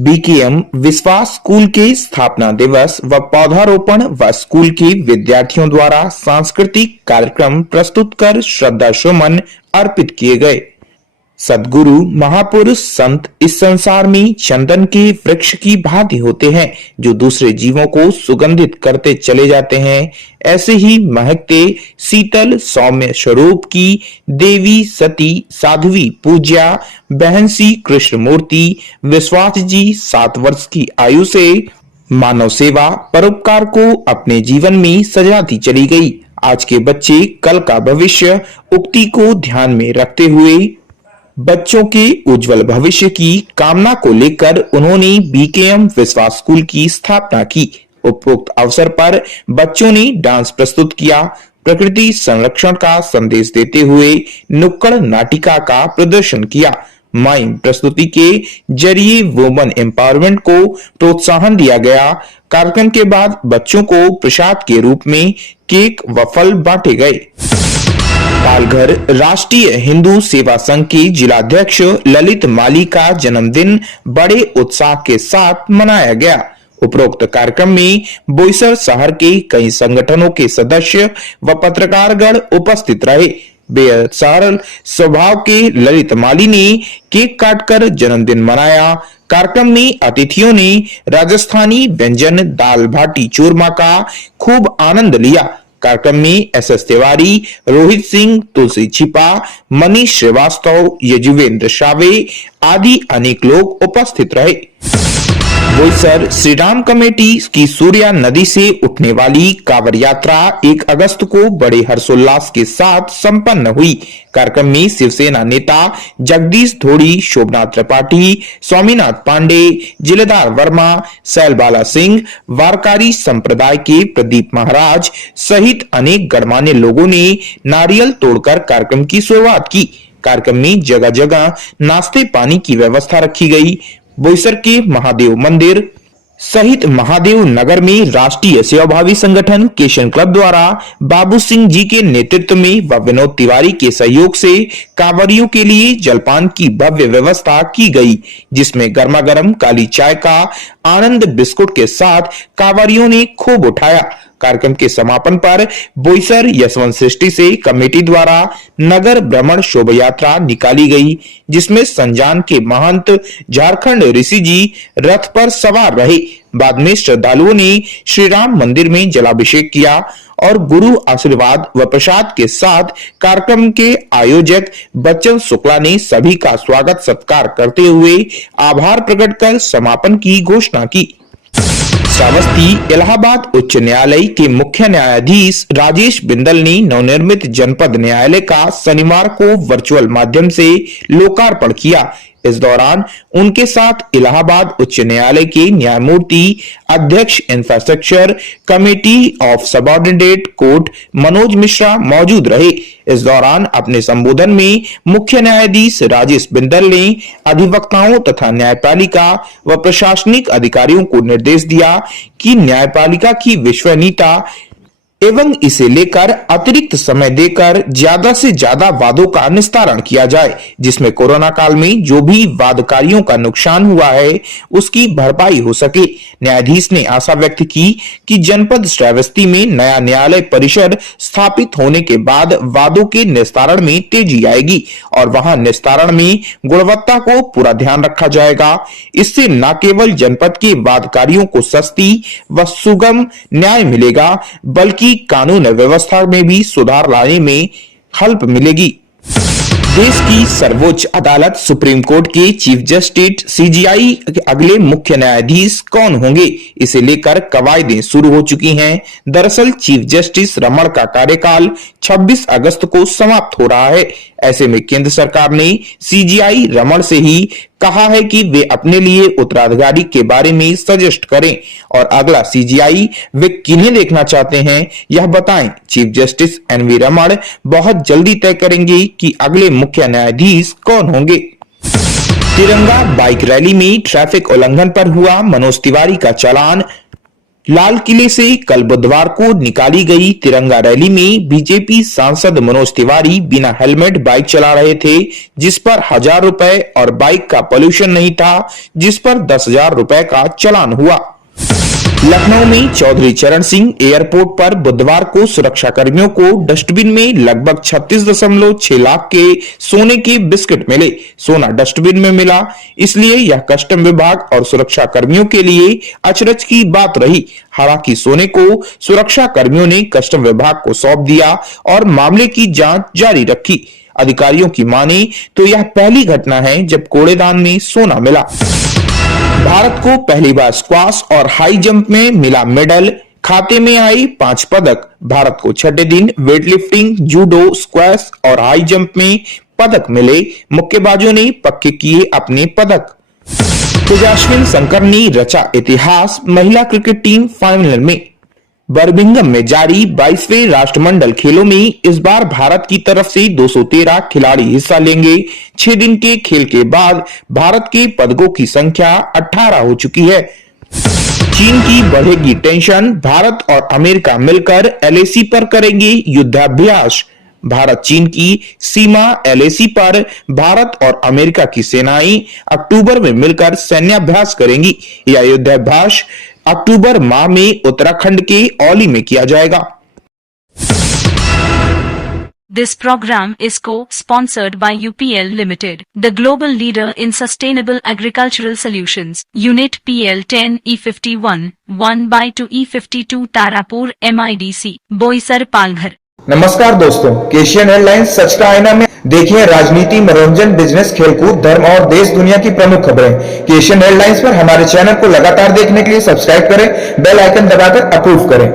BKM विश्वास school के स्थापना दिवस व पौधारोपण व स्कूल के विद्यार्थियों द्वारा सांस्कृतिक कार्यक्रम प्रस्तुत कर श्रद्धा सुमन अर्पित किए गए। सद्गुरु महापुरुष संत इस संसार में चंदन के वृक्ष की भांति होते हैं जो दूसरे जीवों को सुगंधित करते चले जाते हैं। ऐसे ही महकते शीतल सौम्य स्वरूप की देवी सती साध्वी पूज्या बहनसी कृष्णमूर्ति विश्वास जी 7 वर्ष की आयु से मानव सेवा परोपकार को अपने जीवन में सजाती चली गई। आज के बच्चे कल का भविष्य उक्ति को ध्यान में रखते हुए बच्चों के उज्जवल भविष्य की कामना को लेकर उन्होंने बीकेएम विश्वास स्कूल की स्थापना की। उपरोक्त अवसर पर बच्चों ने डांस प्रस्तुत किया, प्रकृति संरक्षण का संदेश देते हुए नुक्कड़ नाटिका का प्रदर्शन किया। माइम प्रस्तुति के जरिए वुमेन एम्पावरमेंट को प्रोत्साहन दिया गया। कार्यक्रम के बाद बच्चों को प्रसाद के रूप में केक व फल बांटे गए। पालघर राष्ट्रीय हिंदू सेवा संघ के जिलाध्यक्ष ललित माली का जन्मदिन बड़े उत्साह के साथ मनाया गया। उपरोक्त कार्यक्रम में बोईसर शहर के कई संगठनों के सदस्य व पत्रकारगण उपस्थित रहे। बेहद सरल स्वभाव के ललित माली ने केक काटकर जन्मदिन मनाया। कार्यक्रम में अतिथियों ने राजस्थानी व्यंजन दाल भाटी चूरमा का खूब आनंद लिया। कार्यक्रम में एसएस तिवारी, रोहित सिंह, तुलसी छिपा, मनीष श्रीवास्तव, यजुवेंद्र शावे आदि अनेक लोग उपस्थित रहे। बोईसर श्री राम कमेटी की सूर्या नदी से उठने वाली कांवड़ यात्रा 1 अगस्त को बड़े हर्षोल्लास के साथ संपन्न हुई। कार्यक्रम में शिवसेना नेता जगदीश धोड़ी, शोभनाथ त्रिपाठी, स्वामीनाथ पांडे, जिलेदार वर्मा, सैलबाला सिंह, वारकारी संप्रदाय के प्रदीप महाराज सहित अनेक गणमान्य लोगों ने नारियल तोड़कर कार्यक्रम की शुरुआत की। कार्यक्रम में जगह जगह नाश्ते पानी की व्यवस्था रखी गई। बोईसर के महादेव मंदिर सहित महादेव नगर में राष्ट्रीय सेवाभावी संगठन किशन क्लब द्वारा बाबू सिंह जी के नेतृत्व में व विनोद तिवारी के सहयोग से कांवड़ियों के लिए जलपान की भव्य व्यवस्था की गई, जिसमें गर्मा गर्म काली चाय का आनंद बिस्कुट के साथ कांवड़ियों ने खूब उठाया। कार्यक्रम के समापन पर बोईसर यशवंत सृष्टि से कमेटी द्वारा नगर भ्रमण शोभा यात्रा निकाली गई, जिसमें संजान के महंत झारखंड ऋषि जी रथ पर सवार रहे। बाद में श्रद्धालुओं ने श्री राम मंदिर में जलाभिषेक किया और गुरु आशीर्वाद व प्रसाद के साथ कार्यक्रम के आयोजक बच्चन शुक्ला ने सभी का स्वागत सत्कार करते हुए आभार प्रकट कर समापन की घोषणा की। श्रावस्ती इलाहाबाद उच्च न्यायालय के मुख्य न्यायाधीश राजेश बिंदल ने नवनिर्मित जनपद न्यायालय का शनिवार को वर्चुअल माध्यम से लोकार्पण किया। इस दौरान उनके साथ इलाहाबाद उच्च न्यायालय के न्यायमूर्ति अध्यक्ष infrastructure committee of subordinate court Manoj Mishra मौजूद रहे। इस दौरान अपने संबोधन में मुख्य न्यायाधीश राजेश बिंदल ने अधिवक्ताओं तथा न्यायपालिका व प्रशासनिक अधिकारियों को निर्देश दिया कि न्यायपालिका की विश्वसनीयता एवं इसे लेकर अतिरिक्त समय देकर ज्यादा से ज्यादा वादों का निस्तारण किया जाए, जिसमें कोरोना काल में जो भी वादकारियों का नुकसान हुआ है उसकी भरपाई हो सके। न्यायाधीश ने आशा व्यक्त की कि जनपद श्रावस्ती में नया न्यायालय परिसर स्थापित होने के बाद वादों के निस्तारण में तेजी आएगी और वहां निस्तारण में गुणवत्ता को पूरा ध्यान रखा जाएगा। इससे न केवल जनपद के वादकारियों को सस्ती व सुगम न्याय मिलेगा, बल्कि कानून व्यवस्था में भी सुधार लाने में हेल्प मिलेगी। देश की सर्वोच्च अदालत सुप्रीम कोर्ट के चीफ जस्टिस सीजीआई के अगले मुख्य न्यायाधीश कौन होंगे, इसे लेकर कवायदें शुरू हो चुकी हैं। दरअसल चीफ जस्टिस रमण का कार्यकाल 26 अगस्त को समाप्त हो रहा है। ऐसे में केंद्र सरकार ने सीजीआई रमण से ही कहा है कि वे अपने लिए उत्तराधिकारी के बारे में सजेस्ट करें और अगला सीजीआई वे किन्हें देखना चाहते हैं यह बताएं। चीफ जस्टिस एनवी रमण बहुत जल्दी तय करेंगे कि अगले मुख्य न्यायाधीश कौन होंगे। तिरंगा बाइक रैली में ट्रैफिक उल्लंघन पर हुआ मनोज तिवारी का चालान। लाल किले से कल बुधवार को निकाली गई तिरंगा रैली में बीजेपी सांसद मनोज तिवारी बिना हेलमेट बाइक चला रहे थे, जिस पर 1000 रुपए और बाइक का पोल्यूशन नहीं था, जिस पर 10,000 रुपए का चालान हुआ। लखनऊ में चौधरी चरण सिंह एयरपोर्ट पर बुधवार को सुरक्षा कर्मियों को डस्टबिन में लगभग 36.6 लाख के सोने के बिस्किट मिले। सोना डस्टबिन में मिला, इसलिए यह कस्टम विभाग और सुरक्षा कर्मियों के लिए अचरज की बात रही। हालांकि सोने को सुरक्षा कर्मियों ने कस्टम विभाग को सौंप दिया और मामले की जांच जारी रखी। अधिकारियों की माने तो यह पहली घटना है जब कूड़ेदान में सोना मिला। भारत को पहली बार स्क्वाश और हाई जंप में मिला मेडल, खाते में आई 5 पदक। भारत को छठे दिन वेटलिफ्टिंग, जूडो, स्क्वैश और हाई जंप में पदक मिले। मुक्केबाजों ने पक्के किए अपने पदक। तेजस्विन शंकर ने रचा इतिहास, महिला क्रिकेट टीम फाइनल में। बर्मिंघम में जारी 22वें राष्ट्रमंडल खेलों में इस बार भारत की तरफ से 213 खिलाड़ी हिस्सा लेंगे। 6 दिन के खेल के बाद भारत के पदकों की संख्या 18 हो चुकी है। चीन की बढ़ेगी टेंशन, भारत और अमेरिका मिलकर LAC पर करेंगे युद्धाभ्यास। भारत चीन की सीमा LAC पर भारत और अमेरिका की सेनाएं अक्टूबर में मिलकर सैन्याभ्यास करेंगी। यह युद्धाभ्यास अक्टूबर माह में उत्तराखंड के औली में किया जाएगा। This program is co-sponsored by UPL Limited, the global leader in sustainable agricultural solutions. Unit PL10 E51, 1/2 E52 Tarapur MIDC, Boisar Palghar. नमस्कार दोस्तों, केशियन हेडलाइंस सच का आईना में देखिए राजनीति, मनोरंजन, बिजनेस, खेलकूद, धर्म और देश दुनिया की प्रमुख खबरें। केशियन हेडलाइंस पर हमारे चैनल को लगातार देखने के लिए सब्सक्राइब करें, बेल आइकन दबाकर अप्रूव करें।